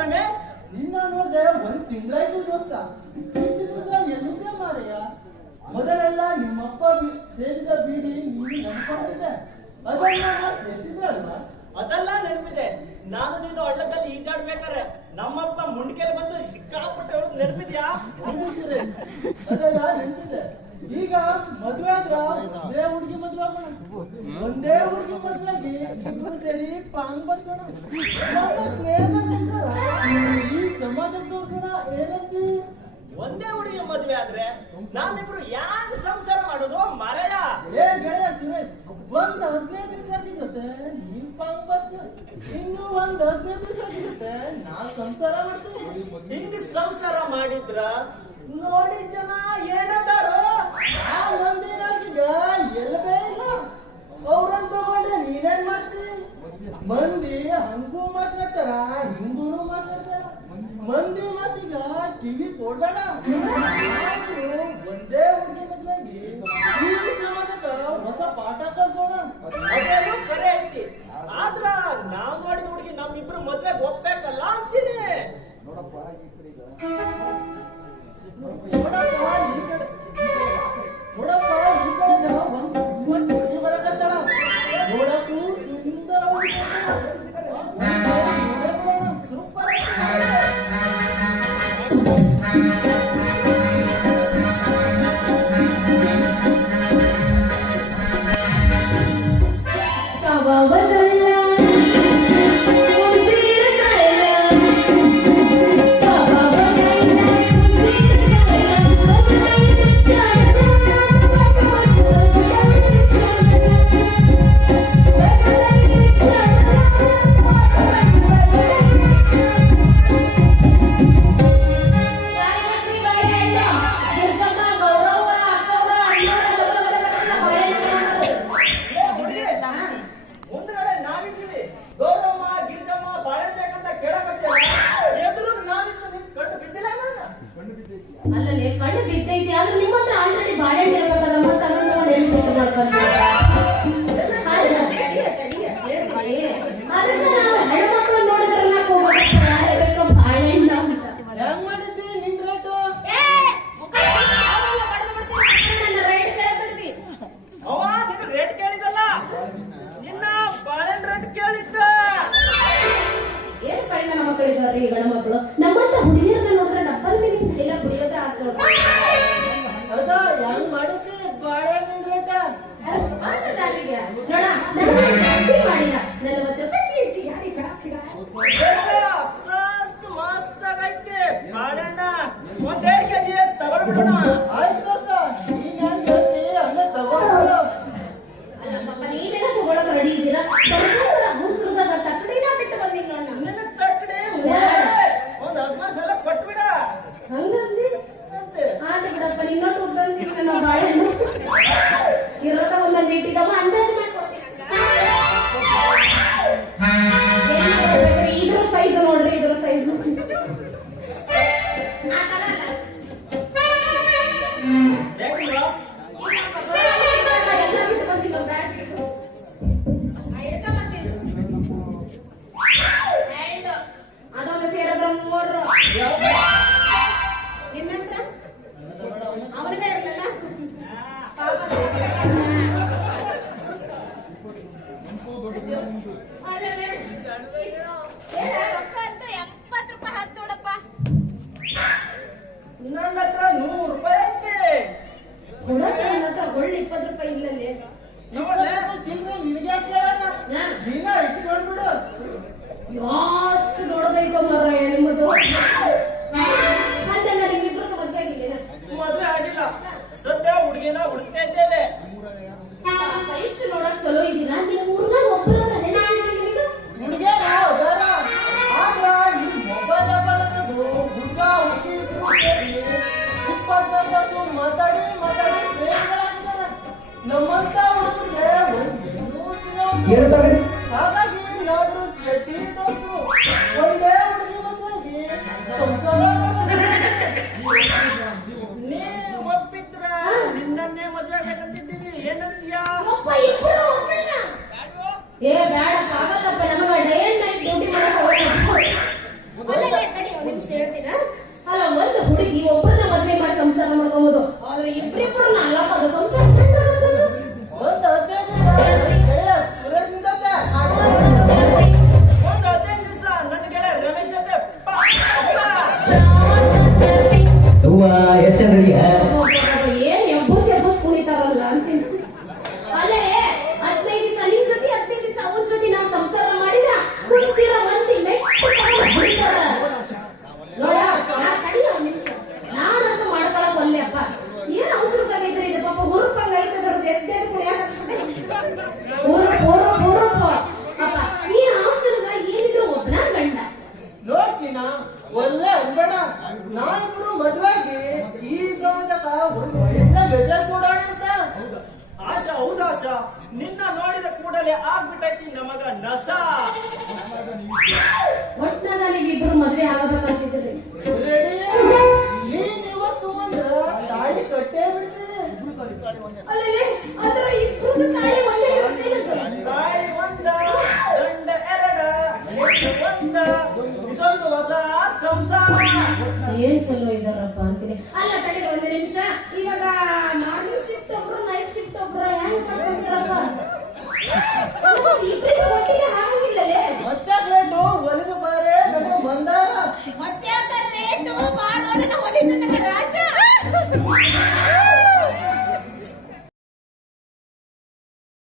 ರಮೇಶ್ ನಿನ್ನ ನೋಡ್ದೆ ಒಂದ್ ತಿಂಗಳಾಯ್ತು ದೋಸ್ತ. ದಿವಸ ಎಲ್ಲಿದ್ದೆ ಮಾರಯ್ಯ? ಮೊದಲೆಲ್ಲ ನಿಮ್ಮಪ್ಪ ಸೇರಿದ ಬೀಡಿ ನೀನು ನಂಬ್ಕೊಂಡಿದ್ದೆ ಅದನ್ನ ಸೇರ್ತಿದ್ದೆ ಅಲ್ವಾ? ಅದೆಲ್ಲ ನೆನಪಿದೆ. ನಾನು ನೀನು ಹಳ್ಳದಲ್ಲಿ ಈಜಾಡ್ಬೇಕಾರೆ ನಮ್ಮಪ್ಪ ಮುಂಡ್ಕೆಲ್ ಬಂದು ಸಿಕ್ಕಾಪಟ್ಟೆ ಹೊಡೆದು ನೆನಪಿದ್ಯಾ. ಅದೆಲ್ಲ ನೆನ್ಪಿದೆ. ಈಗ ಮದ್ವೆ ಆದ್ರ ಒಂದೇ ಹುಡುಗಿ ಮದ್ವೆ ಆಗೋಣ. ಒಂದೇ ಹುಡುಗಿ ಮದ್ವೆಗೆ ಇಬ್ರು ಸೇರಿ ಪಾಂಗ್ ಬರ್ಸೋಣ ನಮ್ಮ ಸ್ನೇಹದ ಏನಂತಿ? ಒಂದೇ ಹುಡುಗಿ ಮದುವೆ ಆದ್ರೆ ನಾವಿಬ್ರು ಯಾಕೆ ಸಂಸಾರ ಮಾಡೋದು? ಮರೆಯ. ಏ ಗೆಳೆಯ ಸುರೇಶ್ ಒಂದ್ ಹದಿನೈದು ದಿವಸ ಆಗಿರುತ್ತೆ ನೀನ್ ಪಾಂಗ್ ಇನ್ನು ಒಂದ್ ಹದಿನೈದು ದಿವಸ ಆಗಿರುತ್ತೆ ನಾ ಸಂಸಾರ ಮಾಡ್ತೀನಿ. ಹಿಂಗ್ ಸಂಸಾರ ಮಾಡಿದ್ರ ಕಿವಿ ಕೊಡ್ಬೇಡ. ಒಂದೇ ಹುಡುಗಿ ಮದ್ವೆಗೆ ಈ ಸಮಾಜಕ್ಕ ಹೊಸ ಪಾಠ ಕಲ್ಸೋಣ. ಅದೇನು ಕರೆ ಐತಿ. ಆದ್ರ ನಾವ್ ಮಾಡಿದ ಹುಡುಗಿ ನಮ್ಮಿಬ್ರು ಮದ್ವೆಗೆ ಒಪ್ಬೇಕಲ್ಲ ಅಂತೀನಿ. ನೋಡಪ್ಪ ಈ ಸಣ್ಣ ನಮ್ಮ ನನ್ನ ಹತ್ರ ನೂರು ರೂಪಾಯಿ ಕೊಡಕ್ಕೆ ನನ್ನ ಹತ್ರ ಒಳ್ಳೆ ಇಪ್ಪತ್ತು ರೂಪಾಯಿ ಇಲ್ಲಲ್ಲಿ. ಚಿಲ್ಲರೆ ನಿನಗೆ ದಿನ ಇಟ್ಕೊಂಡ್ಬಿಡು ಎಷ್ಟು ನೋಡ್ತೀನ? ಒಳ್ಳೆ ಅನ್ಬೇಡ. ನಾವಿಬ್ರು ಮದ್ವಾಗಿ ಈ ಸಮಾಜಕ್ಕ ಒಳ್ಳೆ ಮೆಸೇಜ್ ಕೊಡೋಣ ಅಂತ. ಆಶಾ ಹೌದಾಶಾ ನಿನ್ನ ನೋಡಿದ ಕೂಡಲೇ ಆಗ್ಬಿಟ್ಟೈತಿ ನಮಗ ನಸ. ಒಟ್ನಲ್ಲಿ ಇಬ್ರು ಮದ್ವೆ ಆಗಬೇಕಂತಿದ್ರಿ ಏನ್ ಚಲೋ ಇದಾರಪ್ಪ ಅಂತೀನಿ. ಅಲ್ಲ